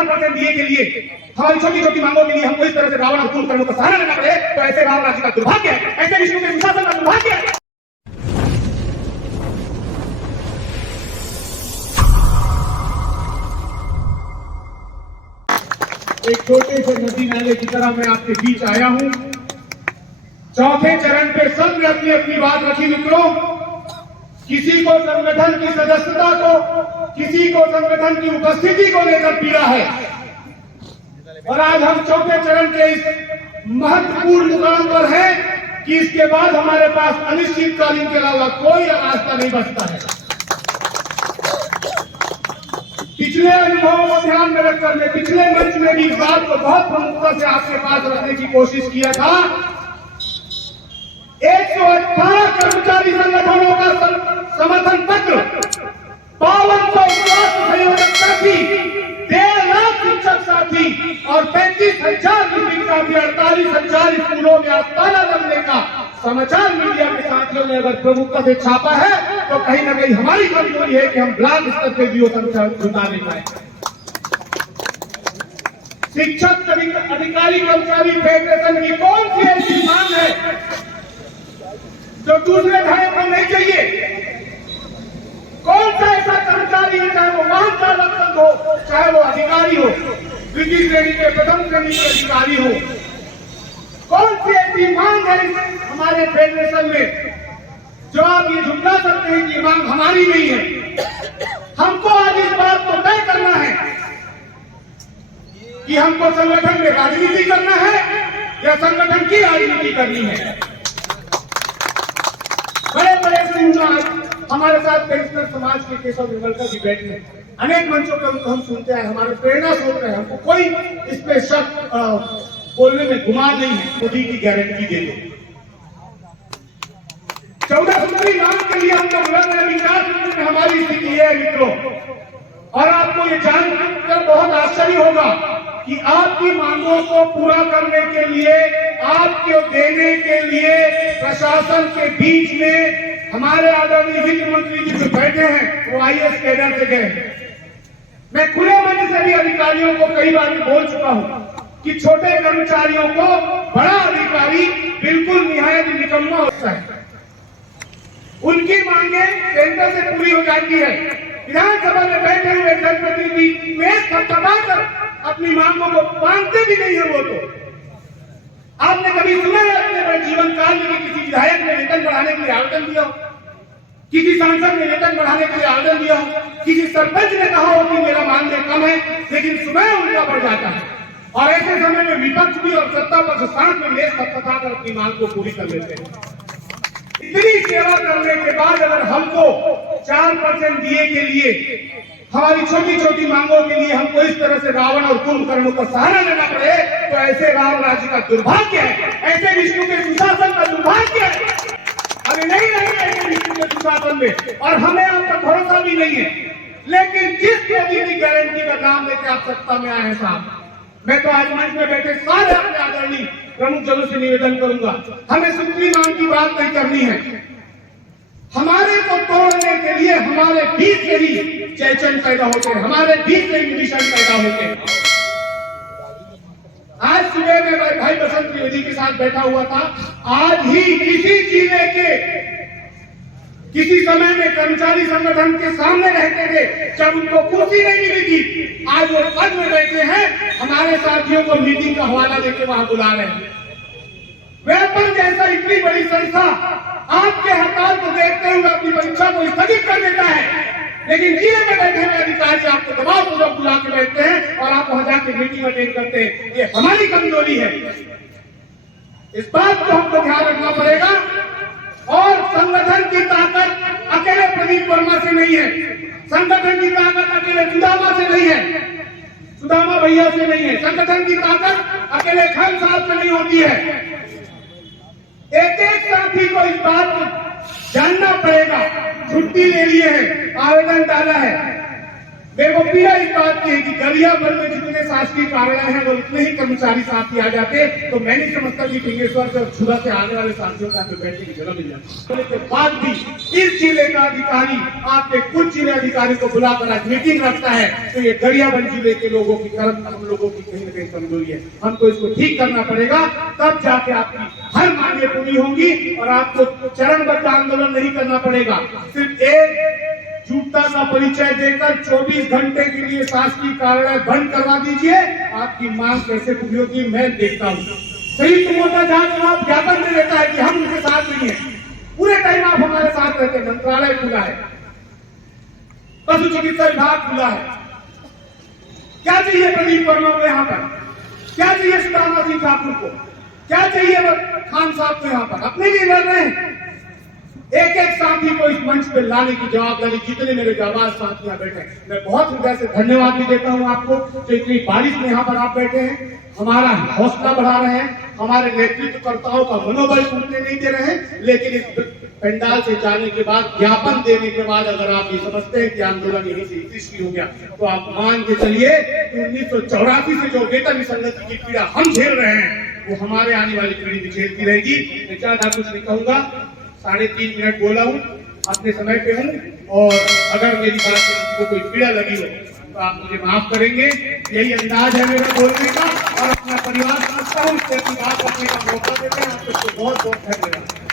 4% दिए के लिए, हमारी छोटी छोटी मांगों के लिए हमको इस तरह से रावण और कुंभकर्ण का सहारा लेना पड़े, तो ऐसे राम राज्य का दुर्भाग्य है, ऐसे विष्णु के सुशासन का दुर्भाग्य है। एक छोटे से नदी नाले की तरह मैं आपके बीच आया हूं। चौथे चरण पे सबने अपनी अपनी बात रखी मित्रों। किसी को संगठन की सदस्यता को, किसी को संगठन की उपस्थिति को लेकर पीड़ा है, और आज हम चौथे चरण के इस महत्वपूर्ण मुकाम पर हैं कि इसके बाद हमारे पास अनिश्चितकालीन के अलावा कोई रास्ता नहीं बचता है। पिछले अनुभवों को ध्यान में रखकर मैं पिछले मंच में भी इस बात को बहुत प्रमुखता से आपके पास रखने की कोशिश किया था। 118 कर्मचारी संगठनों का समर्थन पत्र, 5200 स्वास्थ्य संयोजक साथी, 1.5 लाख शिक्षक साथी और 35,000 शिक्षक साथी, 48,000 स्कूलों में आज ताला लगने का समाचार मीडिया के साथियों ने अगर प्रमुखता से छापा है, तो कहीं ना कहीं हमारी कमजोरी है कि हम ब्लॉक स्तर पे भी वो संख्या जुटा नहीं पाए। शिक्षक अधिकारी कर्मचारी फेडरेशन की कौन सी ऐसी मांग है जो दूसरे भाई को नहीं चाहिए? कौन सा ऐसा कर्मचारी है, चाहे वो वाहन चालक संघ हो, चाहे वो अधिकारी हो, द्वितीय श्रेणी के, प्रथम श्रेणी के अधिकारी हो, कौन सी ऐसी मांग है हमारे फेडरेशन में जो आप ये झुकला सकते हैं कि मांग हमारी नहीं है? हमको आज इस बात को तय करना है कि हमको संगठन में राजनीति करना है या संगठन की राजनीति करनी है। बड़े बड़े सिंह हमारे साथ पेंशनर समाज के केशव निर्मलकर जी बैठे हैं, अनेक मंचों पर उनको हम सुनते हैं, हमारे प्रेरणा स्रोत है, हमको कोई इसमें शक बोलने में गुमान नहीं है, मोदी की गारंटी दे दे। 14 सूत्री मांग के लिए हम लोग लड़ रहे हैं, 4 सूत्री में हमारी स्थिति है मित्रों। और आपको ये जानकर बहुत आश्चर्य होगा कि आपकी मांगों को पूरा करने के लिए, आपको देने के लिए प्रशासन के बीच में हमारे आदरणीय वित्त मंत्री जी जो बैठे हैं वो आईएएस कैडर से गए। मैं खुले मन से भी अधिकारियों को कई बार बोल चुका हूं कि छोटे कर्मचारियों को बड़ा अधिकारी बिल्कुल निहायत निकम्मा होता है। उनकी मांगे केंद्र से पूरी हो जाती है, विधानसभा में बैठे हुए जनप्रतिनिधि मेज थपथपाकर अपनी मांगों को मांगते भी नहीं है। वो तो आपने कभी सुना है अपने जीवन काल में किसी विधायक ने वेतन बढ़ाने के लिए आवेदन दिया हो, किसी सांसद ने वेतन बढ़ाने के लिए आवेदन दिया हो, किसी सरपंच ने कहा हो कि मेरा मानदेय कम है, लेकिन सुबह उनका बढ़ जाता है। और ऐसे समय में विपक्ष भी और सत्ता पक्ष साथ में मेज थपथपाकर अपनी मांग को पूरी कर लेते हैं। इतनी सेवा करने के बाद अगर हमको 4% दिए के लिए, हमारी छोटी छोटी मांगों के लिए हमको इस तरह से रावण और कुंभकर्ण का सहारा लेना पड़े, तो ऐसे राम राज्य का दुर्भाग्य है, ऐसे विष्णु के सुशासन का दुर्भाग्य है। हमें नहीं रहेंगे ऐसे विष्णु के सुशासन में, और हमें आप पर भरोसा भी नहीं है। लेकिन जिस मोदी की गारंटी का नाम लेकर आप सत्ता में आए हैं साहब, मैं तो आज मंच में बैठे सारे अपने आदरणीय प्रमुख जनों से निवेदन करूंगा, हमें सूत्री मांग की बात नहीं करनी है। हमारे को तोड़ने के लिए हमारे बीच से ही चैतन्य पैदा होते हैं, हमारे बीच से ही मिशन पैदा होते हैं। आज सुबह में भाई बसंत त्रिवेदी के साथ बैठा हुआ था। आज ही किसी जिले के किसी समय में कर्मचारी संगठन के सामने रहते थे, जब उनको कुर्सी नहीं मिली थी, आज वो पद में बैठे हैं, हमारे साथियों को मीटिंग का हवाला देके वहां बुला रहे हैं। वेतन जैसा इतनी बड़ी संस्था आपके हड़ताल को देखते हुए अपनी परीक्षा को स्थगित कर देता है, लेकिन जिले में बैठे हुए अधिकारी आपको दबाव पूर्वक बुला के बैठते हैं और आप वहां जाके मीटिंग अटेंड करते हैं। ये हमारी कमजोरी है, इस बात को हमको ध्यान रखना पड़ेगा। और संगठन की ताकत अकेले प्रदीप वर्मा से नहीं है, संगठन की ताकत अकेले सुदामा से नहीं है, सुदामा भैया से नहीं है, संगठन की ताकत अकेले खान साहब से नहीं होती है। एक एक साथी को इस बात को जानना पड़ेगा। छुट्टी ले लिए है, आवेदन डाला है, बेवकूफिया इस बात की है कि गरियाबंद में जितने शासकीय कार्यालय हैं वो उतने ही कर्मचारी साथ ही आ जाते, तो मैं नहीं समझता कि सिंहेश्वर से और छुरा से आने वाले साथियों का बैठने की जगह मिल जाती। के बाद भी इस जिले का अधिकारी आपके कुछ जिले अधिकारी को बुलाकर आज मीटिंग रखता है, तो ये गरियाबंद जिले के लोगों की तरफ हम लोगों की कहीं न कहीं कमजोरी है। हमको इसको ठीक करना पड़ेगा, तब जाके आपकी हर मांगे पूरी होंगी और आपको चरणबद्ध आंदोलन नहीं करना पड़ेगा। सिर्फ एक झूठा सा परिचय देकर 24 घंटे के लिए शासकीय कार्यालय बंद करवा दीजिए, आपकी मांग कैसे पूरी होती है मैं देखता हूँ। संयुक्त मोर्चा जहां चुनाव ज्ञापन में रहता है कि हम उनके साथ नहीं है, पूरे टाइम आप हमारे साथ रहते हैं। मंत्रालय खुला है, पशु चिकित्सा विभाग खुला है। क्या चाहिए प्रदीप वर्मा को यहाँ पर, क्या चाहिए सुदामा सिंह ठाकुर को, क्या चाहिए खान साहब को यहाँ पर? अपने लिए लड़ रहे हैं। एक एक साथी को इस मंच पे लाने की जवाबदारी जितने मेरे जाबाज साथियां बैठे हैं, मैं बहुत हृदय से धन्यवाद भी देता हूं आपको जो इतनी बारिश में यहाँ पर आप बैठे हैं, हमारा हौसला बढ़ा रहे हैं, हमारे नेतृत्वकर्ताओं का मनोबल टूटने नहीं दे रहे हैं। लेकिन इस पंडाल से जाने के बाद, ज्ञापन देने के बाद अगर आप ये समझते हैं कि आंदोलन यहीं से सृष्टि हो गया, तो आप मान के चलिए कि 1984 से जो वेतन विसंगति की पीड़ा हम झेल रहे हैं वो हमारे आने वाली पीढ़ी भी झेलती रहेगी। मैं ज्यादा कुछ नहीं कहूंगा, 3.5 मिनट बोला हूँ, अपने समय पे हूँ, और अगर मेरी बात से किसी को कोई पीड़ा लगी हो तो आप मुझे माफ करेंगे। यही अंदाज है मेरा बोलने का, और अपना परिवार समझता हूँ, इससे अपनी बात रखने का मौका देते हैं। आपको बहुत बहुत धन्यवाद।